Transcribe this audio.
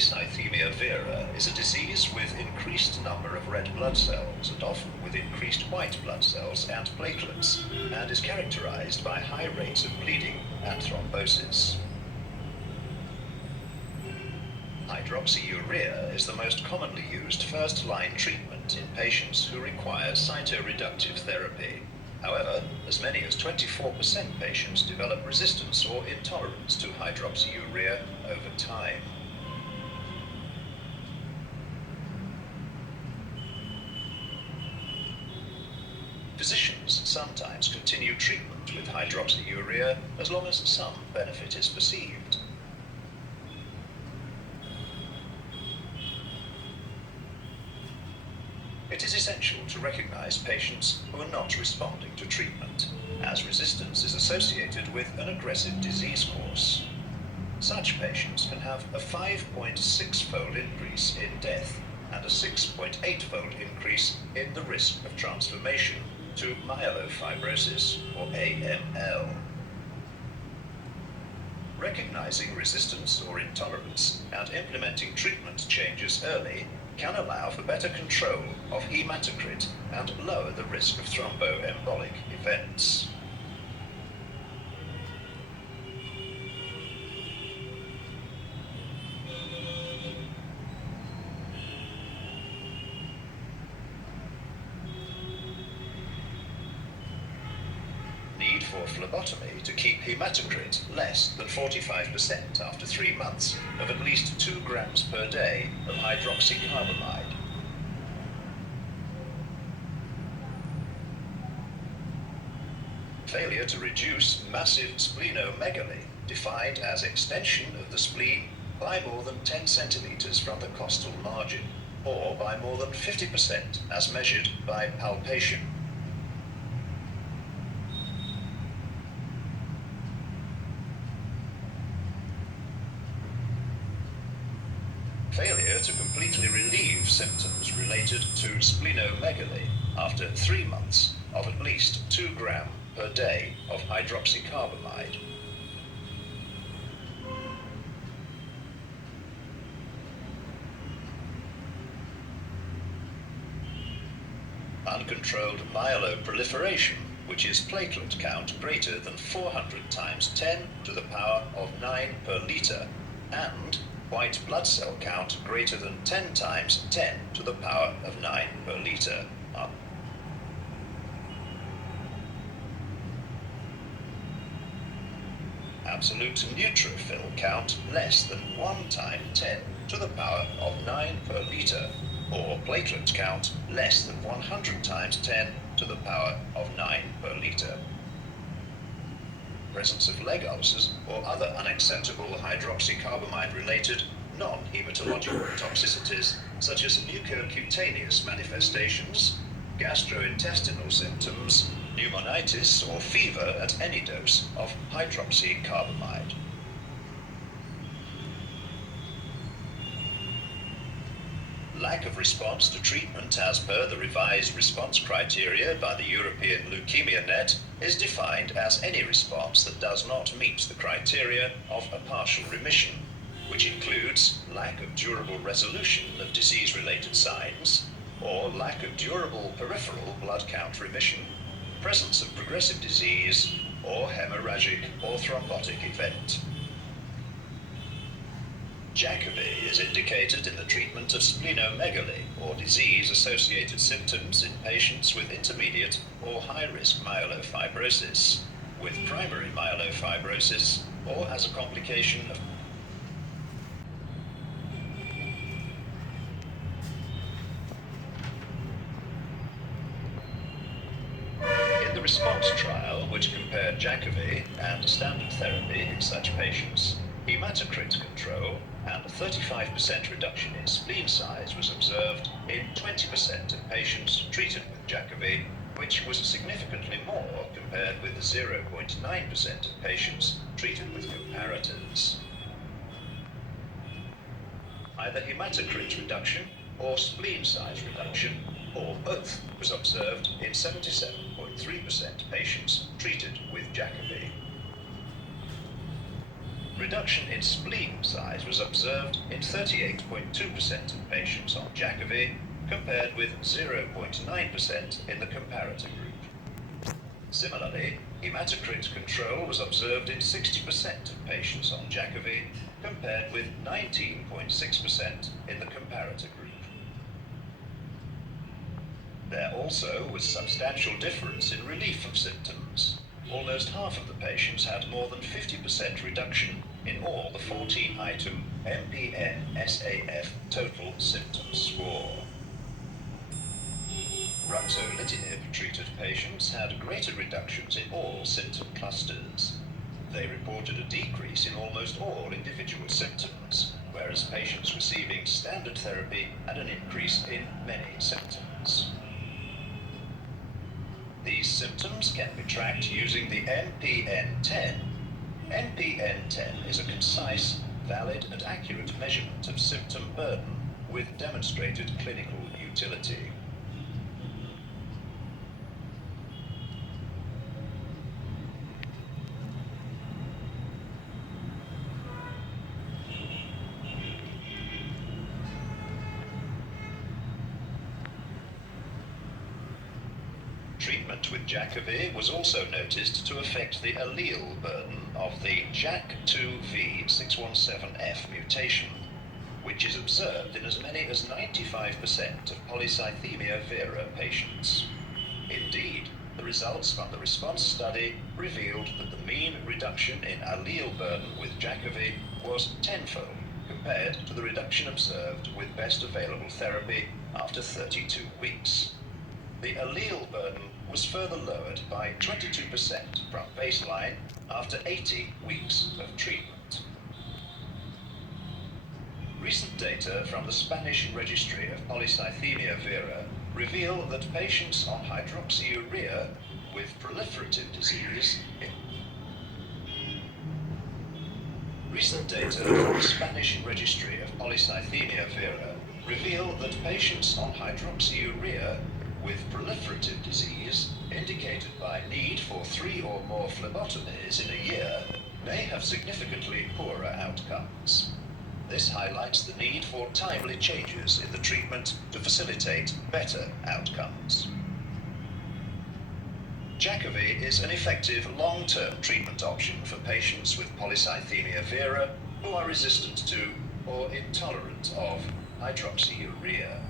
polycythemia vera is a disease with increased number of red blood cells and often with increased white blood cells and platelets, and is characterized by high rates of bleeding and thrombosis. Hydroxyurea is the most commonly used first-line treatment in patients who require cytoreductive therapy. However, as many as 24% patients develop resistance or intolerance to hydroxyurea over time. Physicians sometimes continue treatment with hydroxyurea as long as some benefit is perceived. It is essential to recognize patients who are not responding to treatment, as resistance is associated with an aggressive disease course. Such patients can have a 5.6-fold increase in death and a 6.8-fold increase in the risk of transformation to myelofibrosis, or AML. Recognizing resistance or intolerance and implementing treatment changes early can allow for better control of hematocrit and lower the risk of thromboembolic events. Need for phlebotomy to keep hematocrit less than 45% after 3 months of at least 2 grams per day of hydroxycarbamide. Failure to reduce massive splenomegaly, defined as extension of the spleen by more than 10 centimeters from the costal margin, or by more than 50% as measured by palpation. Failure to completely relieve symptoms related to splenomegaly after 3 months of at least 2 grams per day of hydroxycarbamide. Uncontrolled myeloproliferation, which is platelet count greater than 400 times 10 to the power of 9 per liter, and white blood cell count greater than 10 times 10 to the power of 9 per liter. Absolute neutrophil count less than 1 times 10 to the power of 9 per liter, or platelet count less than 100 times 10 to the power of 9 per liter. Presence of leg ulcers or other unacceptable hydroxycarbamide-related non-hematological toxicities, such as mucocutaneous manifestations, gastrointestinal symptoms, pneumonitis, or fever at any dose of hydroxycarbamide. Lack of response to treatment as per the revised response criteria by the European Leukemia Net is defined as any response that does not meet the criteria of a partial remission, which includes lack of durable resolution of disease-related signs, or lack of durable peripheral blood count remission, presence of progressive disease, or hemorrhagic or thrombotic event. Jakavi is indicated in the treatment of splenomegaly or disease-associated symptoms in patients with intermediate or high-risk myelofibrosis, with primary myelofibrosis, or as a complication of the response trial, which compared Jakavi and standard therapy in such patients, hematocrit control and a 35% reduction in spleen size was observed in 20% of patients treated with Jakavi, which was significantly more compared with the 0.9% of patients treated with comparators. Either hematocrit reduction or spleen size reduction, or both, was observed in 77.3% patients treated with Jakavi. Reduction in spleen size was observed in 38.2% of patients on Jakavi, compared with 0.9% in the comparator group. Similarly, hematocrit control was observed in 60% of patients on Jakavi, compared with 19.6% in the comparator group. There also was substantial difference in relief of symptoms. Almost half of the patients had more than 50% reduction in all the 14-item MPN-SAF total symptom score. Ruxolitinib-treated patients had greater reductions in all symptom clusters. They reported a decrease in almost all individual symptoms, whereas patients receiving standard therapy had an increase in many symptoms. These symptoms can be tracked using the MPN-10. MPN-10 is a concise, valid, and accurate measurement of symptom burden with demonstrated clinical utility. Treatment with Jakavi was also noticed to affect the allele burden of the JAK2V617F mutation, which is observed in as many as 95% of polycythemia vera patients. Indeed, the results from the response study revealed that the mean reduction in allele burden with Jakavi was tenfold compared to the reduction observed with best available therapy after 32 weeks. The allele burden was further lowered by 22% from baseline after 80 weeks of treatment. Recent data from the Spanish Registry of Polycythemia Vera reveal that patients on hydroxyurea with proliferative disease Recent data from the Spanish Registry of Polycythemia Vera reveal that patients on hydroxyurea with proliferative disease, indicated by need for 3 or more phlebotomies in a year, may have significantly poorer outcomes. This highlights the need for timely changes in the treatment to facilitate better outcomes. Jakavi is an effective long-term treatment option for patients with polycythemia vera who are resistant to or intolerant of hydroxyurea.